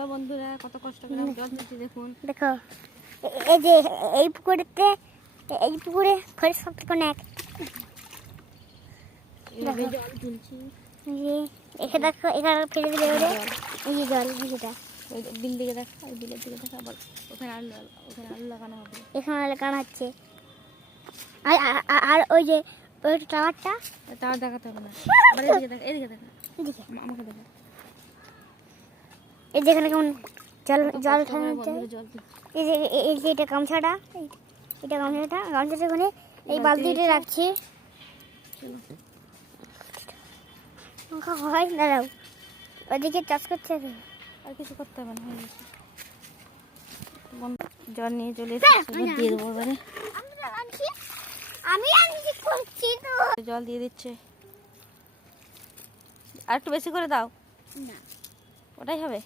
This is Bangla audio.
হ্যালো বন্ধুরা, কত কষ্ট করে জল দিচ্ছি দেখুন। দেখো এই যে এই পুকুরে খড়ের সব থেকে অনেক এইভাবে জল তুলছি। এখানে দেখো, এখানে ফেলে দিলে ওরে এই যে জল যেটা ওই বিল দিকে দেখা, ওই বিলের দিকে দেখা, আবার ওখানে আলু লাগানো হবে। এখানে লাগানো হচ্ছে। আর আর ওই যে ওই টাওয়ারটা তাও দেখাতে হবে না, আবার এদিকে দেখা, এদিকে দেখা, এদিকে আমাকে দেখা। এই যেখানে কেমন জল জল কষ্ট করে ঠান্ডা বন্ধুরা জল তুলছি। এই যে এটা গামছাটা, এটা গামছাটা ওখানে এই বালতিটা রাখছি। চলো হয় দাঁড়াও, ওদিকে চাষ করতে হবে। আর কিছু করতে হবে না, হয়ে গেছে। জল নিয়ে চলে এসেছি, দিয়ে দেবো এবারে। আমি করছি তো, জল দিয়ে দিচ্ছে, আর একটু বেশি করে দাও, না ওটাই হবে।